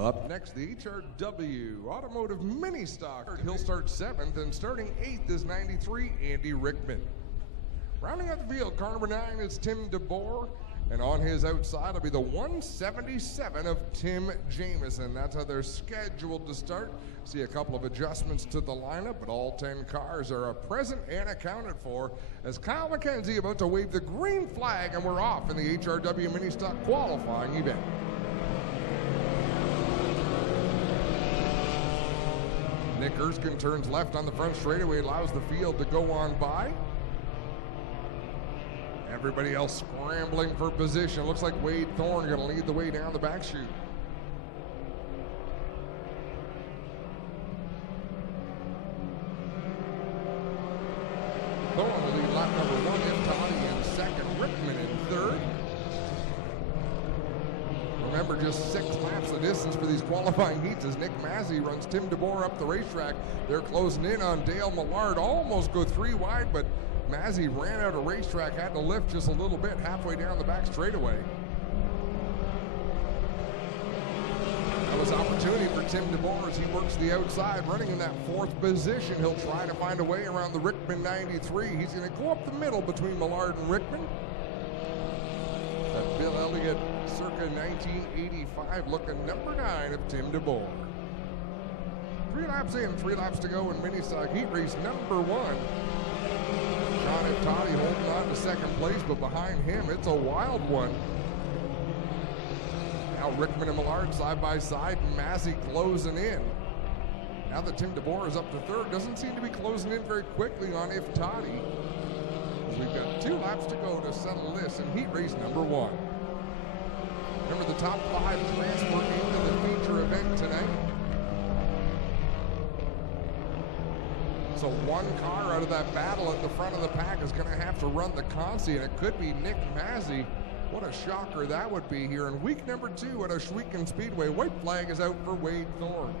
Up next, the HRW Automotive Ministock. He'll start 7th, and starting 8th is 93, Andy Rickman. Rounding out the field, car number 9 is Tim DeBoer, and on his outside will be the 177 of Tim Jamison. That's how they're scheduled to start. See a couple of adjustments to the lineup, but all 10 cars are present and accounted for as Kyle McKenzie about to wave the green flag, and we're off in the HRW Ministock qualifying event. Nick Erskine turns left on the front straightaway, allows the field to go on by. Everybody else scrambling for position. Looks like Wade Thorne going to lead the way down the back chute. Thorne will lead lap number 1, Toddy in second, Rickman in third. Remember, just 6 laps the distance for these qualifying heats as Nick Mazzy runs Tim DeBoer up the racetrack. They're closing in on Dale Millard, almost go 3 wide, but Mazzy ran out of racetrack, had to lift just a little bit halfway down the back straightaway. That was opportunity for Tim DeBoer as he works the outside, running in that 4th position. He'll try to find a way around the Rickman 93. He's going to go up the middle between Millard and Rickman. That Bill Elliott, circa 1985, looking number 9 of Tim DeBoer. 3 laps in, 3 laps to go in Ministock heat race number 1. John and Toddy holding on to second place, but behind him, it's a wild one. Now Rickman and Millard side by side, and Mazzy closing in. Now that Tim DeBoer is up to 3rd, doesn't seem to be closing in very quickly on If Toddy. We've got 2 laps to go to settle this in heat race number 1. Remember, the top 5 transfer into the feature event tonight. So 1 car out of that battle at the front of the pack is going to have to run the consi, and it could be Nick Mazzy. What a shocker that would be here in week number 2 at Ohsweken Speedway. White flag is out for Wade Thorne.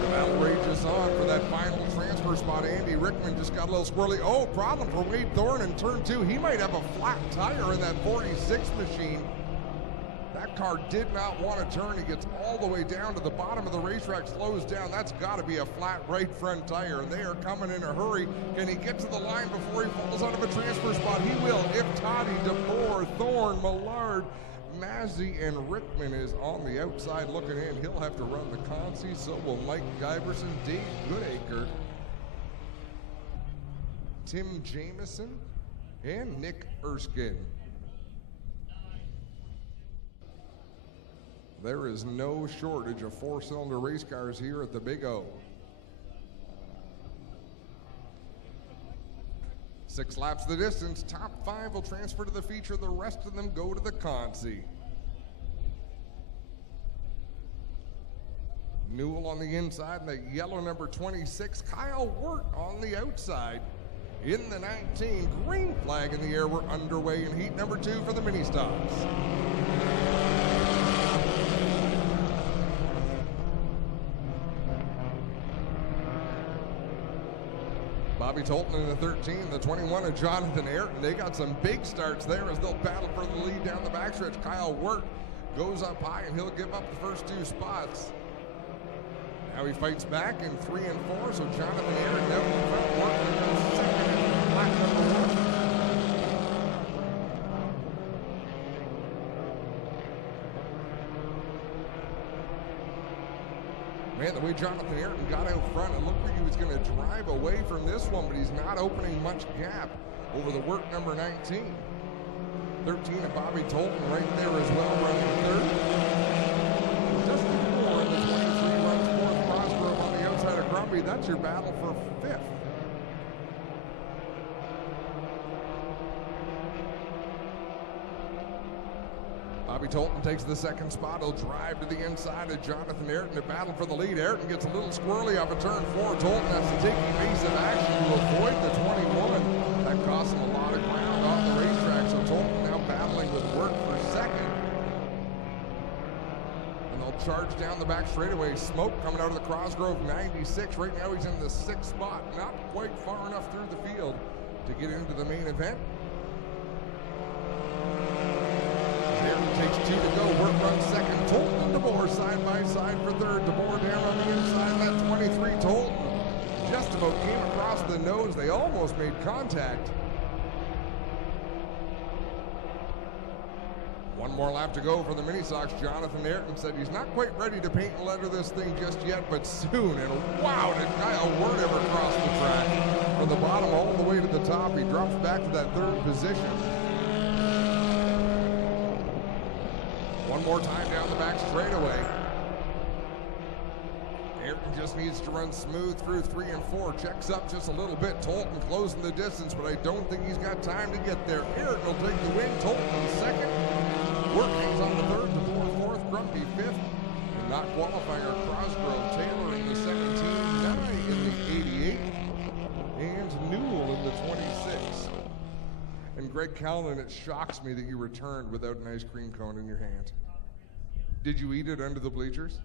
The battle rages on for that final transfer spot. Andy Rickman just got a little squirrely. Oh, problem for Wade Thorne in turn 2. He might have a flat tire in that 46 machine. That car did not want to turn. He gets all the way down to the bottom of the racetrack, slows down. That's got to be a flat right front tire, and they are coming in a hurry. Can he get to the line before he falls out of a transfer spot? He will. If Toddy, DeBoer, Thorne, Millard, Mazzy, and Rickman is on the outside looking in. He'll have to run the consi, so will Mike Giverson, Dave Goodacre, Tim Jamison, and Nick Erskine. There is no shortage of 4-cylinder race cars here at the Big O. 6 laps the distance. Top 5 will transfer to the feature. The rest of them go to the consi. Newell on the inside, and the yellow number 26. Kyle Wirt on the outside. In the 19, green flag in the air. We're underway in heat number 2 for the Ministocks. Bobby Tolton in the 13, the 21 of Jonathan Ayrton. They got some big starts there as they'll battle for the lead down the backstretch. Kyle Wirt goes up high, and he'll give up the first 2 spots. Now he fights back in 3 and 4, so Jonathan Ayrton out in front. Wirt goes second in lap number 1. Man, the way Jonathan Ayrton got out front, it looked like he was going to drive away from this one, but he's not opening much gap over the Wirt number 19. 13 of Bobby Tolton right there as well, running 3rd. Justin Moore in the 23 runs 4th. Cosgrove on the outside of Grumpy. That's your battle for 5th. Bobby Tolton takes the 2nd spot. He'll drive to the inside of Jonathan Ayrton to battle for the lead. Ayrton gets a little squirrely off of turn 4. Tolton has to take evasive action to avoid the 21. That costs him a lot of ground on the racetrack, so Tolton now battling with Wirt for 2nd. And they'll charge down the back straightaway. Smoke coming out of the Cosgrove 96. Right now he's in the 6th spot. Not quite far enough through the field to get into the main event. Ayrton takes 2 to go. Work run second. Tolton and DeBoer side by side for third. DeBoer down on the inside. That 23. Tolton just about came across the nose. They almost made contact. One more lap to go for the Ministocks. Jonathan Ayrton said he's not quite ready to paint and letter this thing just yet, but soon. And wow, did Kyle Ward ever cross the track. From the bottom all the way to the top, he drops back to that third position. One more time down the back straightaway. Ayrton just needs to run smooth through 3 and 4. Checks up just a little bit. Tolton closing the distance, but I don't think he's got time to get there. Ayrton will take the win. Tolton in second. Workings on the third, DeBoer fourth, Grumpy fifth. And not qualifying our Crosgrove, Taylor in the 17, Nye in the 88, and Newell in the 26. And Greg Callan, it shocks me that you returned without an ice cream cone in your hand. Did you eat it under the bleachers?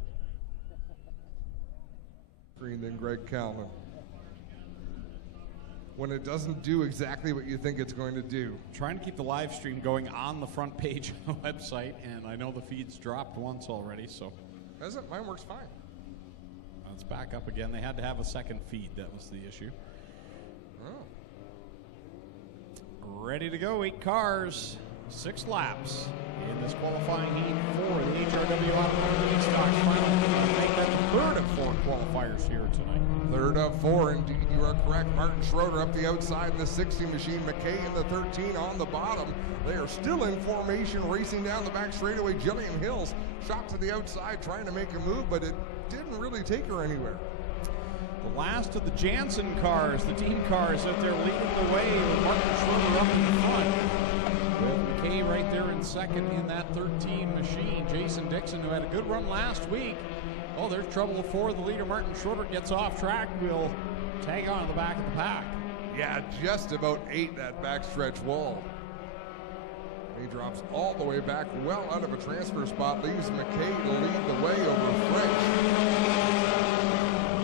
Green than Greg Callan. When it doesn't do exactly what you think it's going to do. Trying to keep the live stream going on the front page of the website, and I know the feed's dropped once already, so. Does it? Mine works fine. It's back up again. They had to have a second feed. That was the issue. Oh. Ready to go. 8 cars, 6 laps in this qualifying heat for the HRW Automotive Stocks final. I think that's the third of 4 qualifiers here tonight. Third of 4, indeed, you are correct. Martin Schroeder up the outside in the 60 machine. McKay in the 13 on the bottom. They are still in formation, racing down the back straightaway. Jillian Hills shot to the outside, trying to make a move, but it didn't really take her anywhere. The last of the Jansen cars, the team cars out there leading the way. Martin Schroeder up in the front, with McKay right there in second in that 13 machine. Jason Dixon, who had a good run last week. Oh, there's trouble for the leader. Martin Schroeder gets off track. Will tag on the back of the pack. Yeah, just about ate that backstretch wall. He drops all the way back, well out of a transfer spot. Leaves McKay to lead the way over French.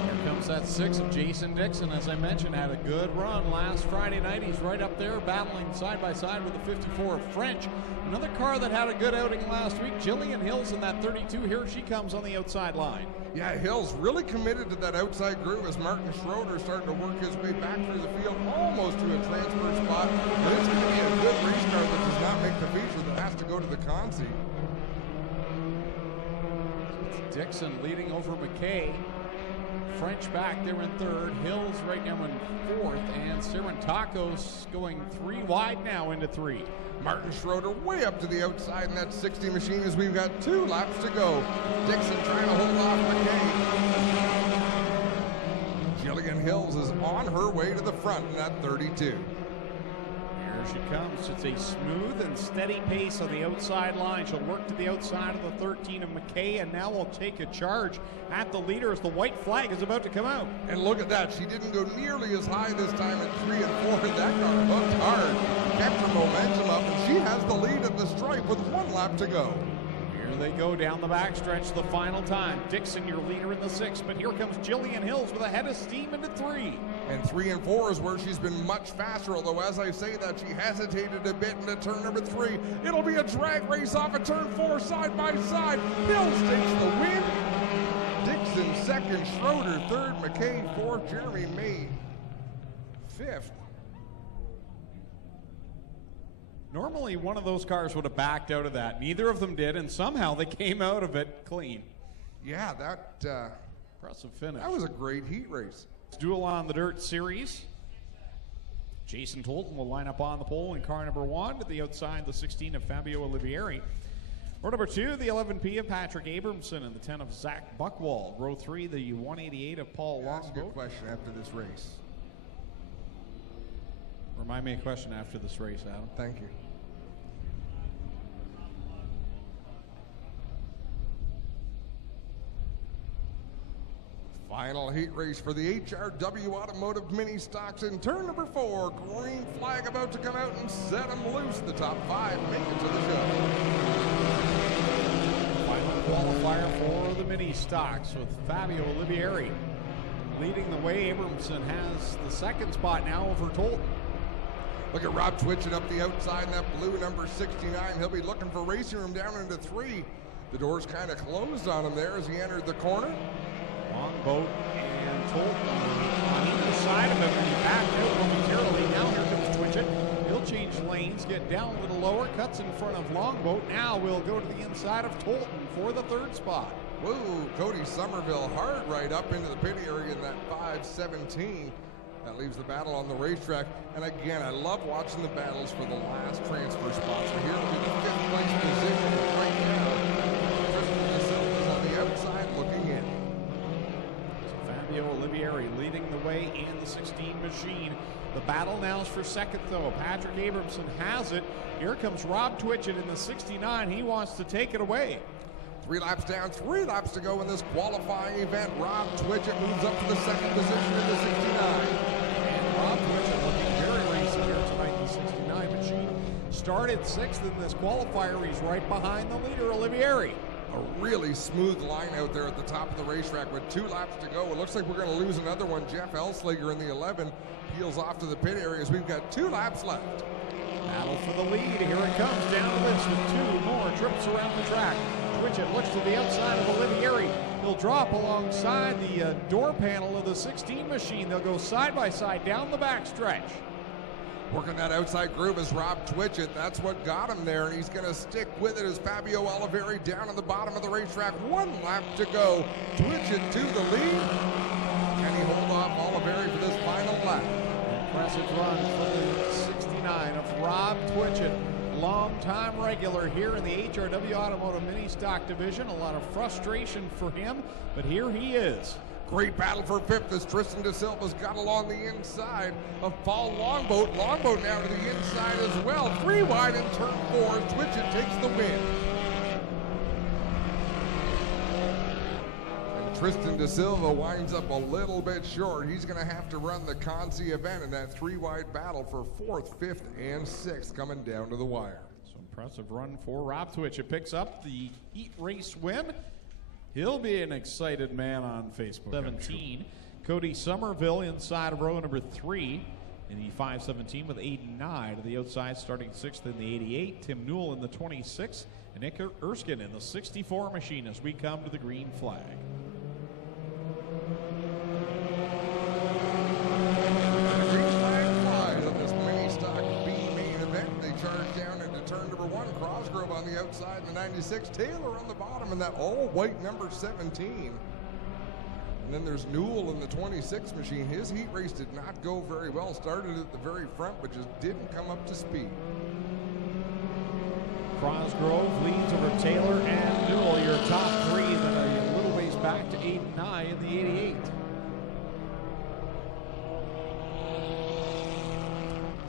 Here comes that 6 of Jason Dixon. As I mentioned, had a good run last Friday night. He's right up there battling side by side with the 54 of French. Another car that had a good outing last week, Jillian Hills in that 32. Here she comes on the outside line. Yeah, Hills really committed to that outside groove as Martin Schroeder starting to work his way back through the field, almost to a transfer spot. But it's going to be a good race car that does not make the feature, that has to go to the Consi. It's Dixon leading over McKay. French back there in third. Hills right now in fourth. And Serentakos going 3 wide now into 3. Martin Schroeder way up to the outside in that 60 machine as we've got 2 laps to go. Dixon trying to hold off McKay. Jillian Hills is on her way to the front in that 32. Here she comes. It's a smooth and steady pace on the outside line. She'll work to the outside of the 13 of McKay, and now will take a charge at the leader as the white flag is about to come out. And look at that. She didn't go nearly as high this time at 3 and 4. That car hooked hard, kept her momentum up, and she has the lead at the stripe with 1 lap to go. Here they go down the backstretch the final time. Dixon, your leader in the 6, but here comes Jillian Hills with a head of steam into 3. And 3 and 4 is where she's been much faster, although as I say that, she hesitated a bit into turn number 3. It'll be a drag race off of turn 4, side by side. Hills takes the win. Dixon second, Schroeder third, McKay fourth, Jeremy May fifth. Normally, one of those cars would have backed out of that. Neither of them did, and somehow they came out of it clean. Yeah, that impressive finish. That was a great heat race. It's Duel on the Dirt series. Jason Tolton will line up on the pole in car number 1 to the outside, the 16 of Fabio Olivieri. Row number 2, the 11P of Patrick Abramson and the 10 of Zach Buchwald. Row 3, the 188 of Paul Longboat. Ask a question after this race. Remind me a question after this race, Adam. Thank you. Final heat race for the HRW Automotive Mini Stocks in turn number 4. Green flag about to come out and set them loose. The top 5 make it to the show. Final qualifier for the Mini Stocks with Fabio Olivieri leading the way. Abramson has the 2nd spot now over Tolton. Look at Rob Twitchett up the outside in that blue number 69. He'll be looking for racing room down into 3. The doors kind of closed on him there as he entered the corner. Longboat and Tolton on either side of him, and he backed out momentarily. Now here comes Twitchett. He'll change lanes, get down a little lower, cuts in front of Longboat. Now we'll go to the inside of Tolton for the 3rd spot. Whoa, Cody Somerville hard right up into the pit area in that 5:17. That leaves the battle on the racetrack. And again, I love watching the battles for the last transfer spots. So here will be the 5th place position right now. Tristan DeSilva is on the outside looking in. So Fabio Olivieri leading the way in the 16 machine. The battle now is for 2nd, though. Patrick Abramson has it. Here comes Rob Twitchett in the 69. He wants to take it away. 3 laps down, 3 laps to go in this qualifying event. Rob Twitchett moves up to the 2nd position in the 69. And Rob Twitchett looking very racy here tonight in the 69 machine. Started 6th in this qualifier. He's right behind the leader, Olivieri. A really smooth line out there at the top of the racetrack with 2 laps to go. It looks like we're going to lose another one. Jeff Elslager in the 11 peels off to the pit areas. We've got 2 laps left. Battle for the lead. Here it comes down the list with 2 more trips around the track. Twitchett looks to the outside of Olivieri. He'll drop alongside the door panel of the 16 machine. They'll go side by side down the backstretch. Working that outside groove is Rob Twitchett. That's what got him there, and he's going to stick with it as Fabio Olivieri down at the bottom of the racetrack. 1 lap to go. Twitchett to the lead. Can he hold off Olivieri for this final lap? Impressive run for the 69 of Rob Twitchett. Long-time regular here in the HRW Automotive Ministock division. A lot of frustration for him, but here he is. Great battle for 5th as Tristan DeSilva's got along the inside of Paul Longboat. Longboat now to the inside as well. 3 wide in turn 4 as Twitchett takes the win. And Tristan DeSilva winds up a little bit short. He's going to have to run the Consi event in that 3-wide battle for 4th, 5th, and 6th coming down to the wire. So impressive run for Rob Twitchett. Picks up the heat race win. He'll be an excited man on Facebook. 17. Cody Somerville inside of row number 3 in the 517 with Aiden Nye to the outside, starting 6th in the 88. Tim Newell in the 26, and Nick Erskine in the 64 machine as we come to the green flag. The green flag flies on this Ministock B main event. They charge down into turn number 1. Crosgrove on the outside in the 96. Taylor on the bottom in that all-white number 17. And then there's Newell in the 26 machine. His heat race did not go very well. Started at the very front, but just didn't come up to speed. Crosgrove leads over Taylor and Newell, your top 3, then a little ways back to Aiden Nye in the 88.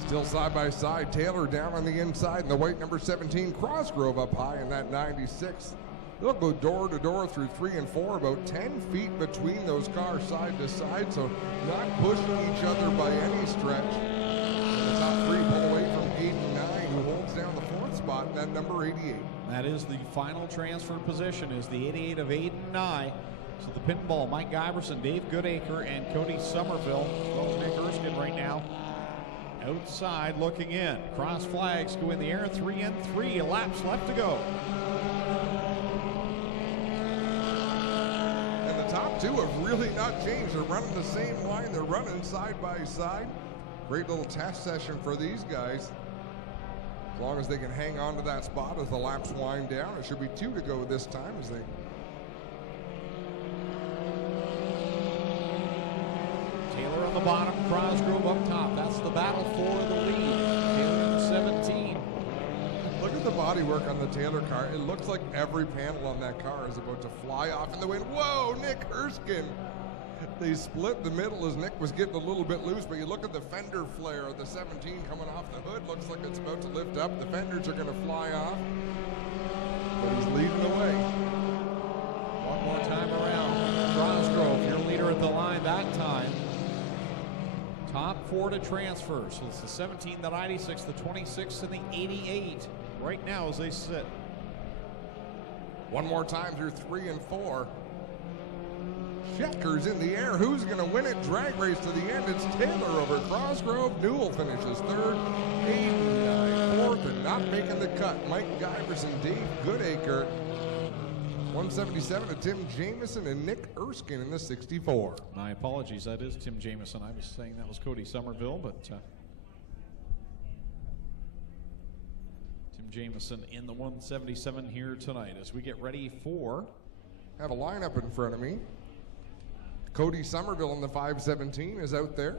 Still side by side, Taylor down on the inside in the white number 17. Crosgrove up high in that 96. They'll go door to door through 3 and 4, about 10 feet between those cars side to side, so not pushing each other by any stretch. And the top 3 pull away from Aiden Nye, who holds down the 4th spot in that number 88. That is the final transfer position, is the 88 of Aiden Nye. So the pinball, Mike Iverson, Dave Goodacre, and Cody Somerville. Well, Nick Erskine right now outside looking in. Cross flags go in the air, 3 and 3, laps left to go. And the top 2 have really not changed. They're running the same line. They're running side by side. Great little test session for these guys. As long as they can hang on to that spot as the laps wind down. It should be 2 to go this time as they Taylor on the bottom, Crosgrove up top. That's the battle for the lead. Taylor in the 17. Look at the bodywork on the Taylor car. It looks like every panel on that car is about to fly off in the wind. Whoa, Nick Erskine. They split the middle as Nick was getting a little bit loose, but you look at the fender flare of the 17 coming off the hood. Looks like it's about to lift up. The fenders are going to fly off, but he's leading the way. One more time around. Crosgrove, your leader at the line that time. Top 4 to transfer. So it's the 17, the 96, the 26, and the 88 right now as they sit. One more time through 3 and 4. Checkers in the air. Who's going to win it? Drag race to the end. It's Taylor over Crossgrove. Newell finishes third. Aiden fourth, and not making the cut. Mike Giverson, Dave Goodacre. 177 to Tim Jamieson and Nick Erskine in the 64. My apologies, that is Tim Jamieson. I was saying that was Cody Somerville, but Tim Jamieson in the 177 here tonight as we get ready for... Have a lineup in front of me. Cody Somerville in the 517 is out there.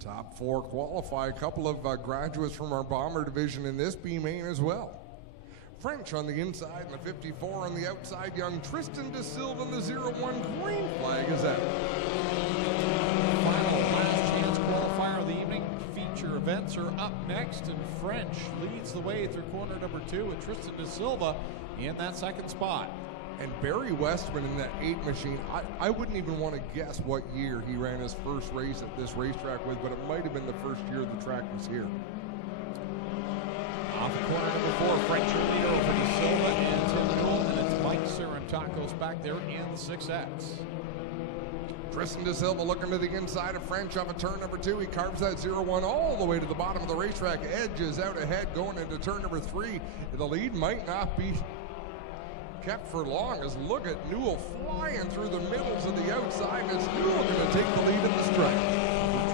Top four qualify. A couple of graduates from our bomber division in this B main as well. French on the inside and the 54 on the outside. Young Tristan De Silva in the 01. Green flag is out. Final last chance qualifier of the evening. Feature events are up next, and French leads the way through corner number 2 with Tristan De Silva in that second spot. And Barry Westman in that 8 machine, I wouldn't even want to guess what year he ran his first race at this racetrack with, but it might have been the first year the track was here. Off the corner number 4, French leader over De Silva and Tim Newell, and it's Mike Sarantakos back there in 6X. Tristan De Silva looking to the inside of French off of turn number 2. He carves that 0-1 all the way to the bottom of the racetrack. Edges out ahead going into turn number 3. The lead might not be kept for long, as look at Newell flying through the middles of the outside, and it's Newell going to take the lead in the strike.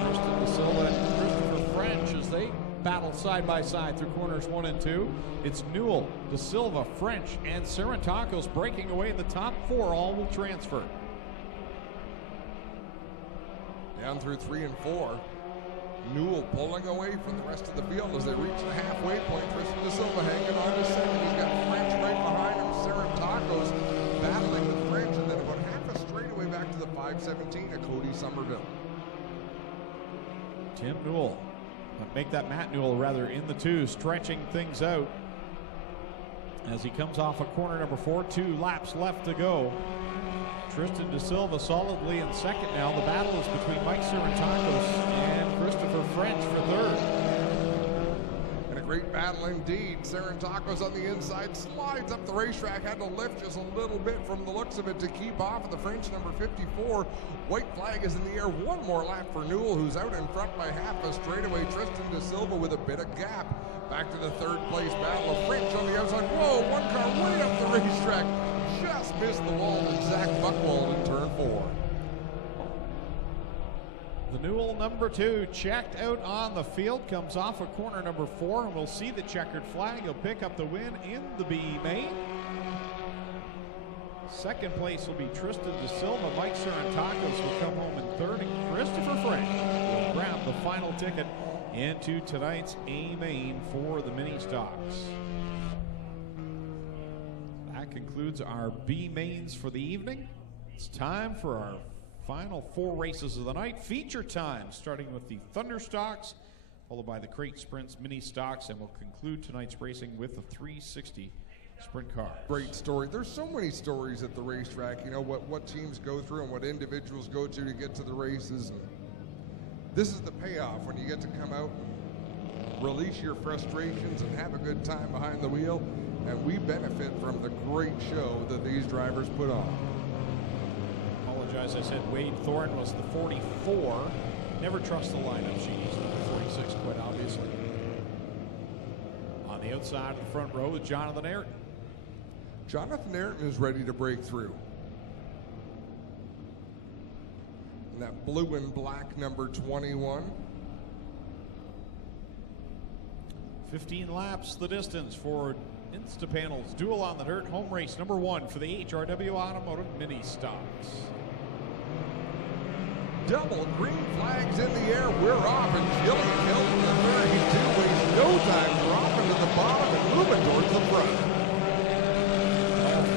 Tristan De Silva and Christopher French as they battle side by side through corners 1 and 2. It's Newell, De Silva, French, and Sarantakos breaking away in the top 4. All will transfer. Down through 3 and 4. Newell pulling away from the rest of the field as they reach the halfway point. Tristan De Silva hanging on to second. He's got French right behind him. Sarantakos battling with French, and then about half a straightaway back to the 517 of Cody Somerville. Tim Newell, make that Matt Newell rather, in the 2, stretching things out as he comes off of corner number 4. 2 laps left to go. Tristan De Silva solidly in second now. The battle is between Mike Sarantakos and Christopher French for third. And a great battle indeed. Sarantakos on the inside slides up the racetrack. Had to lift just a little bit from the looks of it to keep off of the French number 54. White flag is in the air. One more lap for Newell, who's out in front by half a straightaway. Tristan De Silva with a bit of gap. Back to the third place battle of French on the outside. Whoa, one car way up the racetrack. Just missed the wall with Zach Buchwald in turn 4. The Newell number 2 checked out on the field, comes off of corner number 4, and we'll see the checkered flag. He'll pick up the win in the B main. Second place will be Tristan De Silva. Mike Sarantakos will come home in third, and Christopher French will grab the final ticket into tonight's A main for the Ministocks. That concludes our B mains for the evening. It's time for our final 4 races of the night. Feature time, starting with the Thunderstocks, followed by the Crate Sprints, Ministocks, and we'll conclude tonight's racing with the 360 sprint car. Great story. There's so many stories at the racetrack. You know what teams go through and what individuals go to get to the races. And this is the payoff when you get to come out and release your frustrations and have a good time behind the wheel. And we benefit from the great show that these drivers put on. Apologize, I said Wade Thorne was the 44. Never trust the lineup sheet. He's the 46, quite obviously. On the outside of the front row with Jonathan Ayrton. Jonathan Ayrton is ready to break through. And that blue and black number 21. 15 laps the distance for Instapanel's Duel on the Dirt home race number 1 for the HRW Automotive Ministocks. Double green flags in the air. We're off, and Jillian Hill in the 32 wastes no time dropping to the bottom and moving towards the front.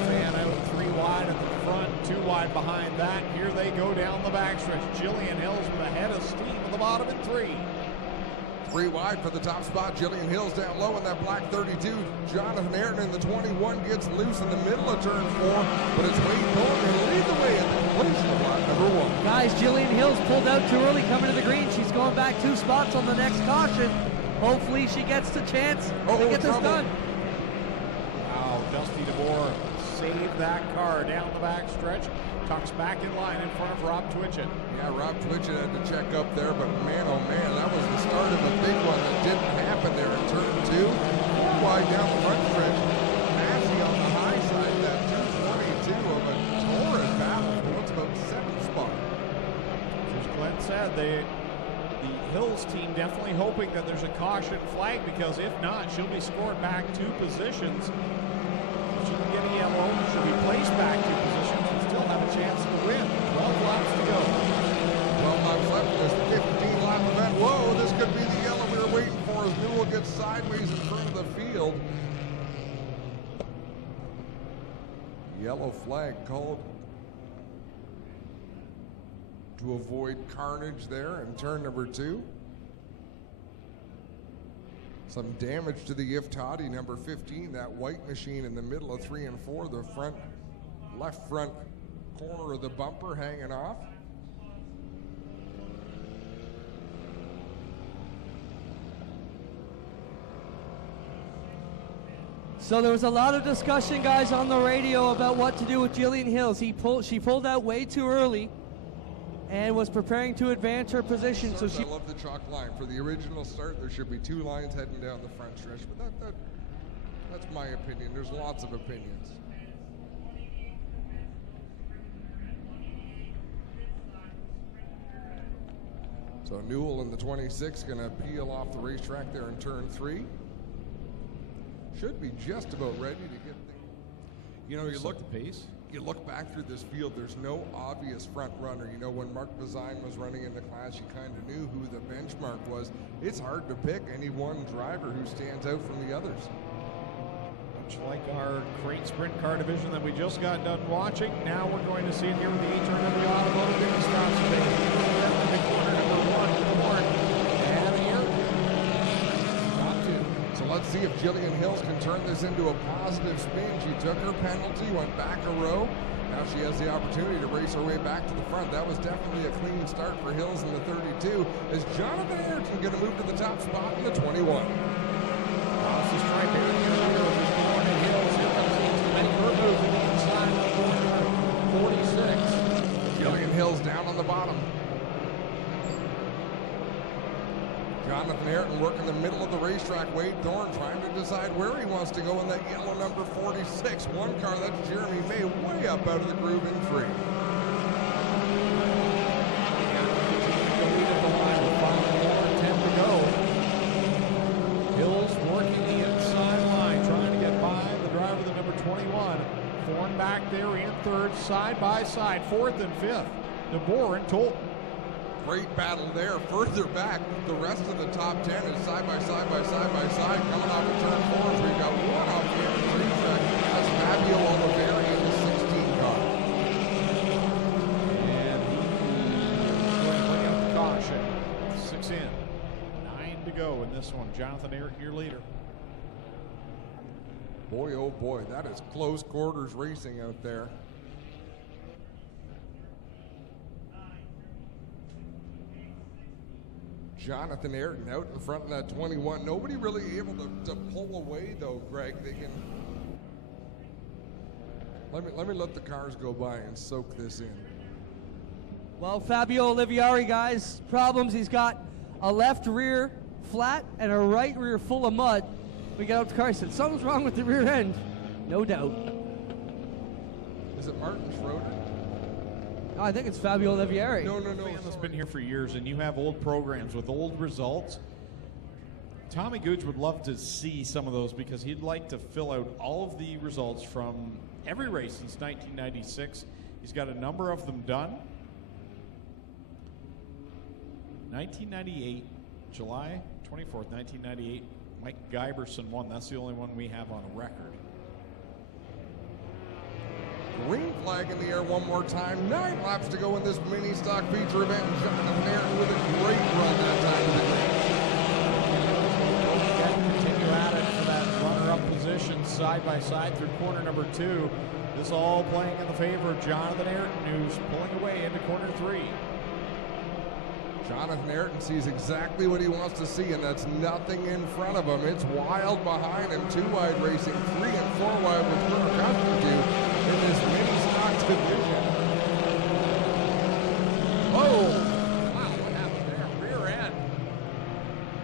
Fan out 3 wide at the front, 2 wide behind that. Here they go down the backstretch. Jillian Hill's with a head of steam at the bottom in 3. 3 wide for the top spot. Jillian Hill's down low in that black 32. Jonathan Ayrton in the 21 gets loose in the middle of turn 4, but it's Wade Thorne to lead the way at the completion of lap number 1. Guys, Jillian Hill's pulled out too early coming to the green. She's going back 2 spots on the next caution. Hopefully she gets the chance to get this done. Wow, Dusty DeBoer save that car down the back stretch. Tucks back in line in front of Rob Twitchett. Yeah, Rob Twitchett had to check up there, but man, oh man, that was the start of a big one that didn't happen there in turn 2. Wide down the front stretch. Massey on the high side, that 222 of a torrid battle for what's about 7th spot. As Glenn said, the Hills team definitely hoping that there's a caution flag, because if not, she'll be scored back 2 positions. She can get a yellow, she'll be placed back 2 positions and still have a chance to win. 12 laps to go. 12 laps left in this 15-lap event. Whoa, this could be the yellow we were waiting for as Newell gets sideways in front of the field. Yellow flag called to avoid carnage there in turn number 2. Some damage to the Iftati number 15, that white machine in the middle of 3 and 4, the left front corner of the bumper hanging off. So there was a lot of discussion, guys, on the radio about what to do with Jillian Hills. She pulled out way too early and was preparing to advance her position. I love the chalk line. For the original start, there should be 2 lines heading down the front stretch, but that's my opinion. There's lots of opinions. So Newell in the 26 going to peel off the racetrack there in turn 3. Should be just about ready to get the, you know, you look the pace. You look back through this field, there's no obvious front runner. You know, when Mark Bazine was running in the class, you kind of knew who the benchmark was. It's hard to pick any one driver who stands out from the others. Much like our crate sprint car division that we just got done watching, now we're going to see it here with the turn of the automotive Ministock today. In corner number 1, Warren. And here, top 2. So let's see if Jillian Hills can turn this into a positive spin. She took her penalty, went back a row. Now she has the opportunity to race her way back to the front. That was definitely a clean start for Hills in the 32. As Jonathan Ayrton going to move to the top spot in the 21. Across the stripe here in the middle of this morning, Hills here comes in to make her move to the inside of corner 46. Jillian Hills down on the bottom. Jonathan Ayrton working the middle of the racetrack. Wade Thorne trying to decide where he wants to go in that yellow number 46. One car, that's Jeremy May, way up out of the groove in 3. Hills working the inside line, trying to get by the driver, the number 21. Thorne back there in 3rd, side by side, 4th and 5th. DeBoer and Tolton. Great battle there. Further back, the rest of the top 10 is side by side by side by side. Coming off of turn 4s, we've got one off the end of the racetrack. That's Fabio Oliveri in the 16 car. And he's going to bring up the caution. 6 in. 9 to go in this one. Jonathan Ayrton, your leader. Boy, oh boy, that is close quarters racing out there. Jonathan Ayrton out in front of that 21. Nobody really able to pull away though, Greg. They can. Let me let the cars go by and soak this in. Well, Fabio Olivieri, guys, problems. He's got a left rear flat and a right rear full of mud. We got out the car and said, something's wrong with the rear end. No doubt. Is it Martin Schroeder? No, I think it's Fabio Olivieri. No. Man that's been here for years, and you have old programs with old results. Tommy Gooch would love to see some of those because he'd like to fill out all of the results from every race since 1996. He's got a number of them done. 1998, July 24th, 1998, Mike Giberson won. That's the only one we have on record. Green flag in the air one more time. 9 laps to go in this Ministock feature event. Jonathan Ayrton with a great run that time of the day. Continue at it for that runner-up position side by side through corner number 2. This all playing in the favor of Jonathan Ayrton, who's pulling away into corner 3. Jonathan Ayrton sees exactly what he wants to see, and that's nothing in front of him. It's wild behind him. 2 wide racing, 3 and 4 wide with we're accustomed to. in this Ministock division. Oh! Wow, what happened there? Rear end.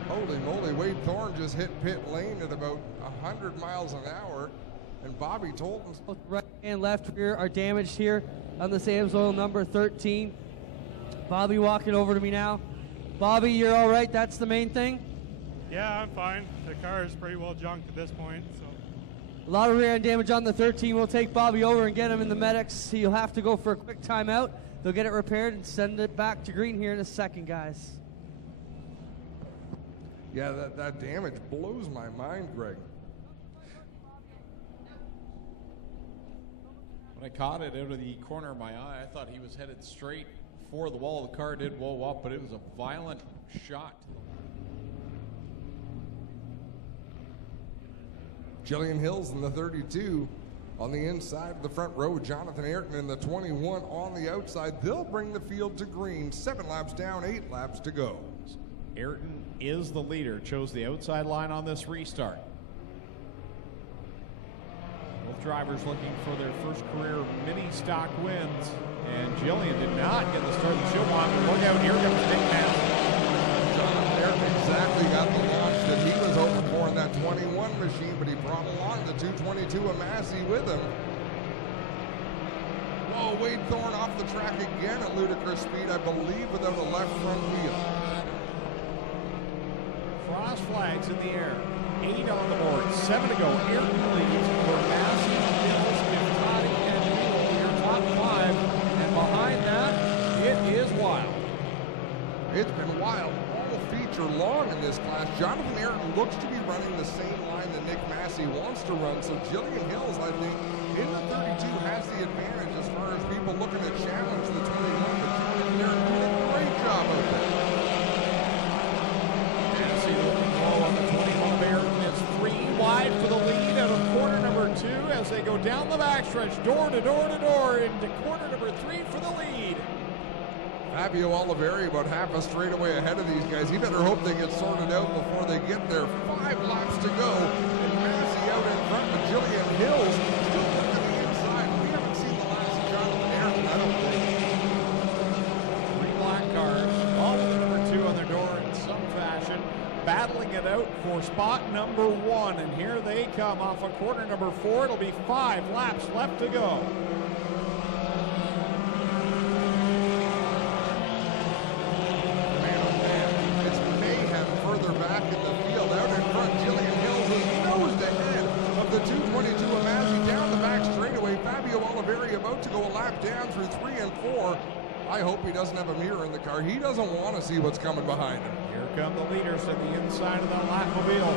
Holy moly, Wade Thorne just hit pit lane at about 100 miles an hour. And Bobby Tolton's Both right and left rear are damaged here on the Sam's Oil number 13. Bobby walking over to me now. Bobby, you're all right? That's the main thing? Yeah, I'm fine. The car is pretty well junked at this point. So. A lot of rear end damage on the 13. We'll take Bobby over and get him in the medics. He'll have to go for a quick timeout. They'll get it repaired and send it back to green here in a second, guys. Yeah, that damage blows my mind, Greg. When I caught it out of the corner of my eye, I thought he was headed straight for the wall. The car did blow up, but it was a violent shot. Jillian Hills in the 32 on the inside of the front row. Jonathan Ayrton in the 21 on the outside. They'll bring the field to green. 7 laps down, 8 laps to go. Ayrton is the leader. Chose the outside line on this restart. Both drivers looking for their first career Ministock wins. And Jillian did not get the start that she'll want. But look out, here comes Nick Massey. Jonathan Ayrton exactly got the launch that he was hoping for in that 21 machine, but he brought along the 222 Massey with him. Whoa, Wade Thorne off the track again at ludicrous speed, I believe, without a left front wheel. Cross flags in the air. 8 on the board. 7 to go. Ayrton leads for Massey, Hills, Giftati, and Newell. Your top 5. And behind that, it is wild. It's been wild all feature long in this class. Jonathan Ayrton looks to be running the same line that Nick Massey wants to run, so Jillian Hills, I think, in the 32 has the advantage as far as people looking to challenge the 21, but Jonathan Ayrton doing a great job out there. Massey looking low on the 21 of Ayrton. It's 3 wide for the lead out of corner number 2 as they go down the backstretch, door to door to door, into corner number 3 for the lead. Fabio Oliveri about half a straightaway ahead of these guys. He better hope they get sorted out before they get there. 5 laps to go, and Massey out in front with Jillian Hills still looking to the inside. We haven't seen the last of Jonathan Ayrton, I don't think. 3 black cars, all with the number 2 on their door in some fashion, battling it out for spot number 1. And here they come off of corner number 4. It'll be 5 laps left to go. Back in the field, out in front, Jillian Hills is nosed ahead of the 222 of Massey down the back straightaway. Fabio Oliveri about to go a lap down through 3 and 4. I hope he doesn't have a mirror in the car. He doesn't want to see what's coming behind him. Here come the leaders to the inside of that lapmobile.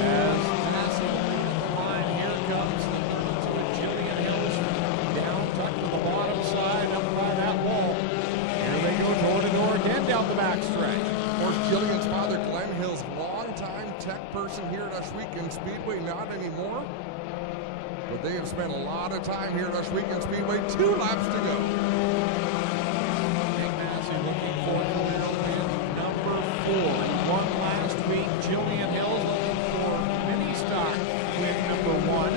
As Massey leads behind, here comes the 32 of Jillian Hills down, tucked to the bottom side, up by that wall. Here they go door to door again down the back stretch. Of course, Jillian's father, Glenn Hills, longtime tech person here at Ohsweken Speedway, not anymore. But they have spent a lot of time here at Ohsweken Speedway. 2 laps to go. Nick Massey looking for career win number 4. He won last week. Jillian Hills looking for Ministock win number 1.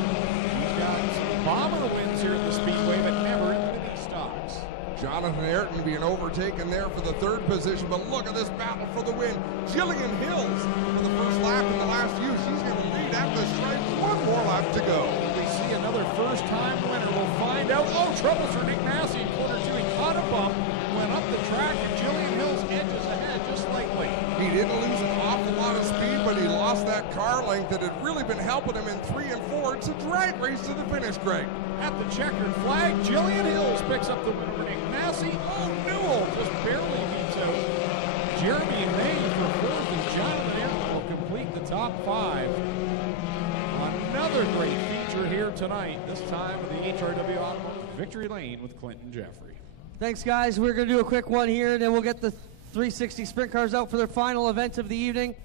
He's got bomber wins here at the Speedway, but never in the Ministocks. Jonathan Ayrton being overtaken there for the 3rd position, but look at this battle for the win. Jillian Hills for the first lap in the last few. She's going to lead at the stripe. 1 more lap to go. We see another first-time winner. We'll find out. Oh, trouble for Nick Massey in corner 2. He caught a bump, went up the track, and Jillian Hills edges ahead just slightly. He didn't lose an awful lot of speed, but he lost that car length that had really been helping him in 3 and 4. It's a drag race to the finish, Greg. At the checkered flag, Jillian Hills picks up the win over Nick Massey. Oh, Newell just barely beats out Jeremy May for 4th, and Jonathan Ayrton will complete the top 5. Another great feature here tonight, this time with the HRW Automotive Victory Lane with Clinton Jeffrey. Thanks, guys. We're going to do a quick one here, and then we'll get the 360 sprint cars out for their final event of the evening.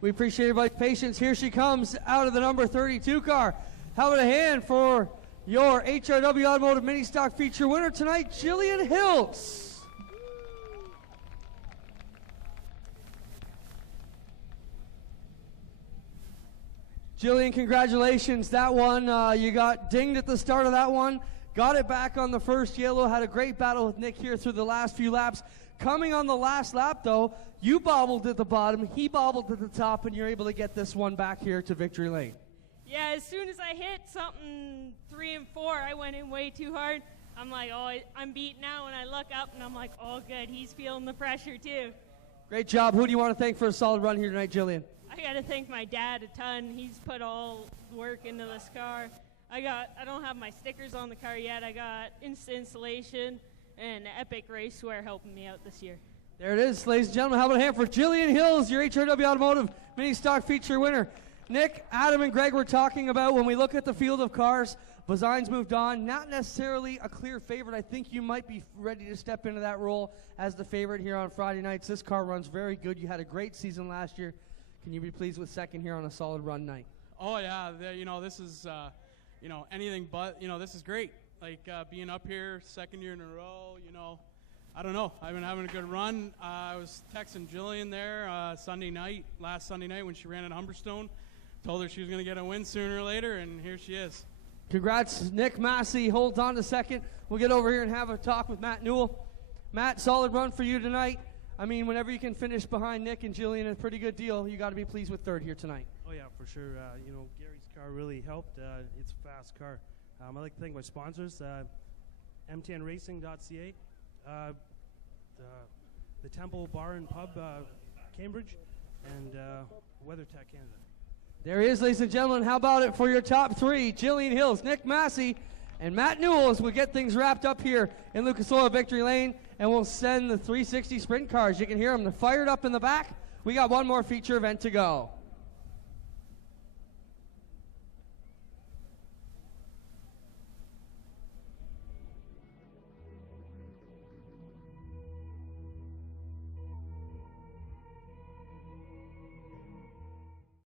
We appreciate everybody's patience. Here she comes out of the number 32 car. How about a hand for your HRW Automotive Ministock feature winner tonight, Jillian Hills. Jillian, congratulations. That one, you got dinged at the start of that one. Got it back on the first yellow. Had a great battle with Nick here through the last few laps. Coming on the last lap, though, you bobbled at the bottom. He bobbled at the top, and you're able to get this one back here to victory lane. Yeah, as soon as I hit something 3 and 4, I went in way too hard. I'm like, oh, I'm beat now. And I look up, and I'm like, oh, good. He's feeling the pressure, too. Great job. Who do you want to thank for a solid run here tonight, Jillian? I got to thank my dad a ton. He's put all the work into this car. I don't have my stickers on the car yet. I got instant installation and Epic Racewear helping me out this year. There it is, ladies and gentlemen. How about a hand for Jillian Hills, your HRW Automotive Ministock feature winner. Nick, Adam, and Greg were talking about when we look at the field of cars, Bazine's moved on. Not necessarily a clear favorite. I think you might be ready to step into that role as the favorite here on Friday nights. This car runs very good. You had a great season last year. Can you be pleased with second here on a solid run night? Oh, yeah. This is, anything but, this is great. Like being up here second year in a row, I don't know. I've been having a good run. I was texting Jillian there last Sunday night when she ran at Humberstone. Told her she was going to get a win sooner or later, and here she is. Congrats, Nick Massey. Hold on a second. We'll get over here and have a talk with Matt Newell. Matt, solid run for you tonight. I mean, whenever you can finish behind Nick and Jillian, a pretty good deal. You got to be pleased with third here tonight. Oh yeah, for sure. Gary's car really helped. It's a fast car. I'd like to thank my sponsors, mtnracing.ca, the Temple Bar and Pub, Cambridge, and WeatherTech Canada. There he is, ladies and gentlemen. How about it for your top three? Jillian Hills, Nick Massey, and Matt Newell as we get things wrapped up here in Lucas Oil Victory Lane, and we'll send the 360 sprint cars. You can hear them. They're fired up in the back. We got one more feature event to go.